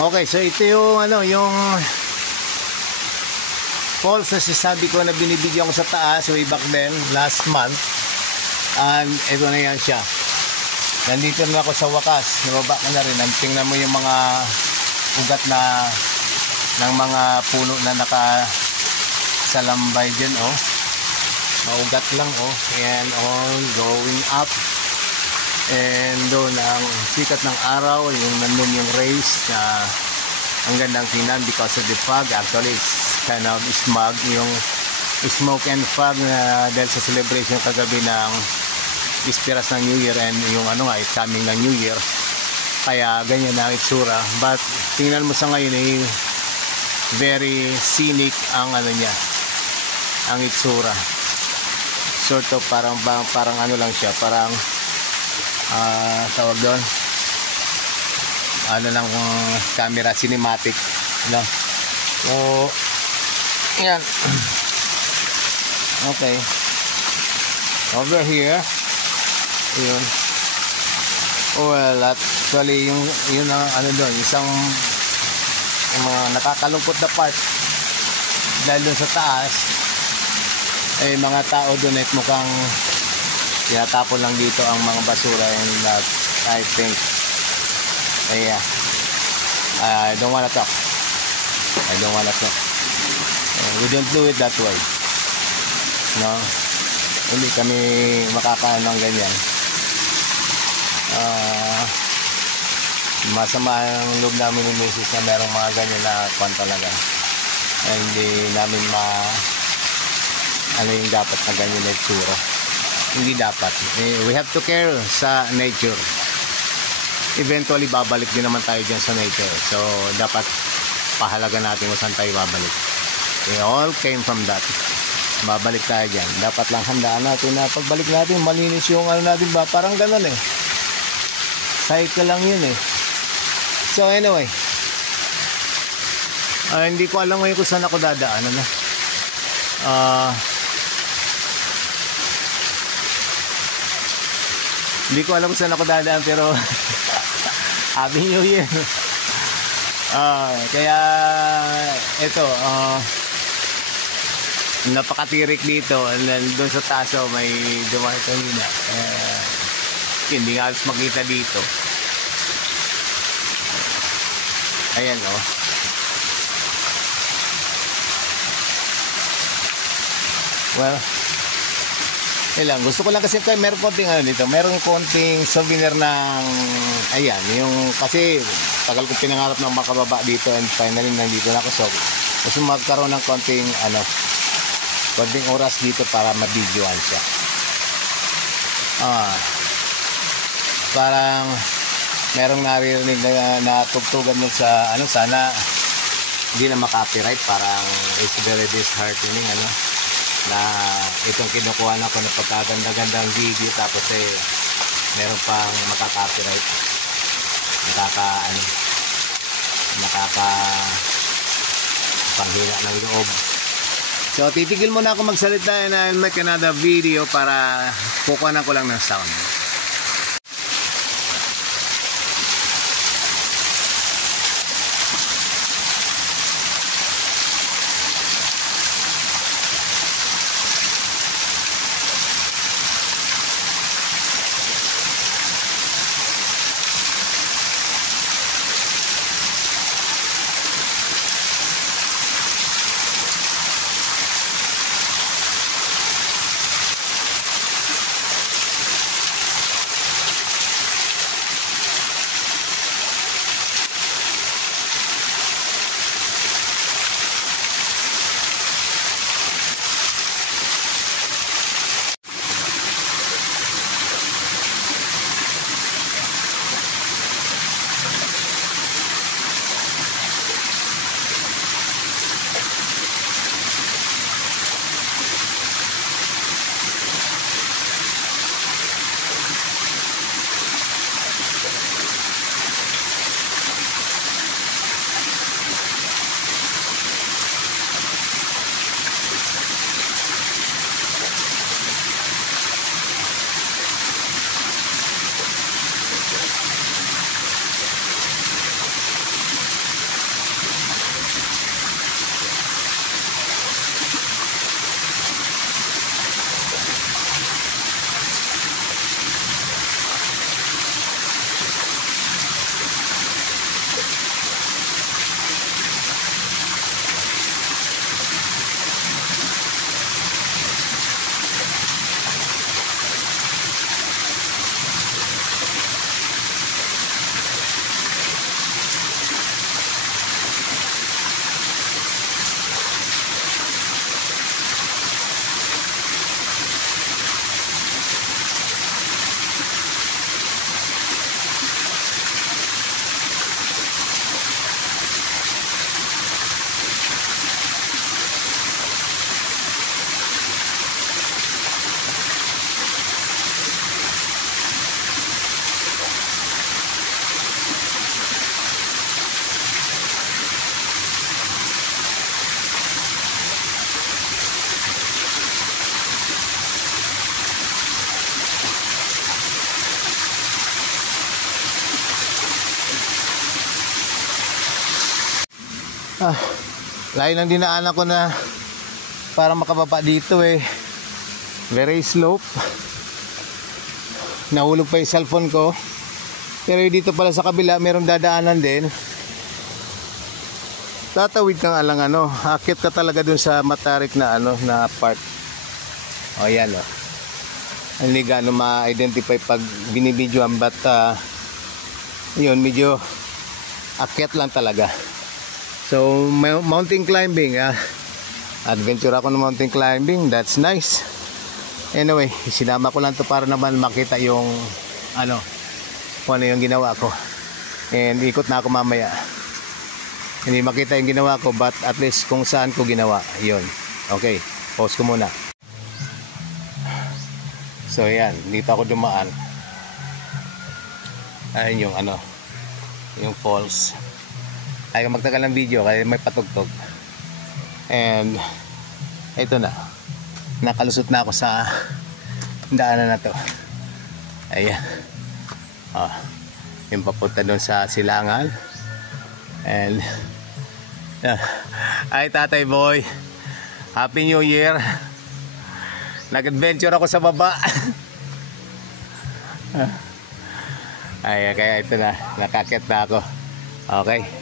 Okay, so ito yung ano, yung falls na sinasabi ko na binibigyan ko sa taas way back then, last month. And ito na yan siya. Nandito na ako sa wakas. Nababa ko na rin. Tingnan mo yung mga ugat na ng mga puno na nakasalambay dyan, oh. Maugat lang, oh. And all going up. And doon ang sikat ng araw, yung nandun yung rays na ang gandang tingnan because of the fog. Actually, it's kind of smog, yung smoke and fog na dahil sa celebration kagabi ng Bispiras ng New Year and yung ano nga, coming ng New Year. Kaya ganyan na itsura. But tingnan mo sa ngayon eh, very scenic ang ano niya, ang itsura. Sort of parang ano lang siya, parang tawag doon, ano lang, camera cinematic, no? So yan. Okay, over here, yun. Well, actually yun ang ano doon, isang yung mga nakakalungkot na part dahil doon sa taas eh mga tao doon at mukhang tinatapon lang dito ang mga basura, and that I think yeah, I don't wanna talk. We don't do it that way, no? Hindi kami makakaano ng ganyan. Masama ang loob namin ni Mrs. na merong mga ganyan na kwan talaga. Hindi namin ano yung dapat na ganyan na itsura. Hindi dapat. We have to care sa nature. Eventually babalik din naman tayo dyan sa nature. So dapat pahalaga natin kung saan tayo babalik. We all came from that. Babalik tayo dyan. Dapat lang handaan natin na pagbalik natin malinis yung ano natin ba. Parang ganun eh. Cycle lang yun eh. So anyway, hindi ko alam ngayon kung saan ako dadaan. Ano? Hindi ko alam kung saan ako dadaan, pero Happy New Year. Kaya ito, napakatirik dito. Doon sa taas, may dumaan kanina. Hindi nga halos makita dito. Ayan, oh. Well, lang, gusto ko lang kasi meron konting ano dito, meron konting souvenir ng ayan, yung kasi tagal ko pinangarap ng makababa dito and finally nandito na ako. So gusto magkaroon ng konting konting oras dito para ma-videoan siya. Parang merong naririnig na tugtugan nun sa ano, sana hindi na ma-copyright. Parang it's very disheartening na itong kinukuha na ko na pagkaganda-gandang video tapos meron pang makaka-copyright, panghina ng loob. So titigil muna ako magsalita and I'll make another video para kukuhanan ko lang ng sound. Layo ng dinaanan ko na para makababa dito eh. Very slope. Nahulog pa yung cellphone ko. Pero dito pala sa kabila merong dadaanan din. Tatawid kang alang ano, akit ka talaga dun sa matarik na ano, na part. O yan o. Hindi gaano ma-identify pag binibidyoan, but yun, medyo akit lang talaga. So mountain climbing, adventure ako ng mountain climbing, that's nice. Anyway, sinama ko lang to para naman makita yung ano, kung ano yung ginawa ko. And ikot na ako mamaya. Hindi makita yung ginawa ko, but at least kung saan ko ginawa, yun. Okay, pause ko muna. So yan, dito ako dumaan. Ayun yung ano, yung falls. Ayaw magtagal ng video kaya may patugtog. And ito na, nakalusot na ako sa daanan na to. Ayan, yung papunta doon sa silangan. And ay tatay boy, Happy New Year. Nag-adventure ako sa baba. Ay, kaya ito na, nakakit na ako. Okay.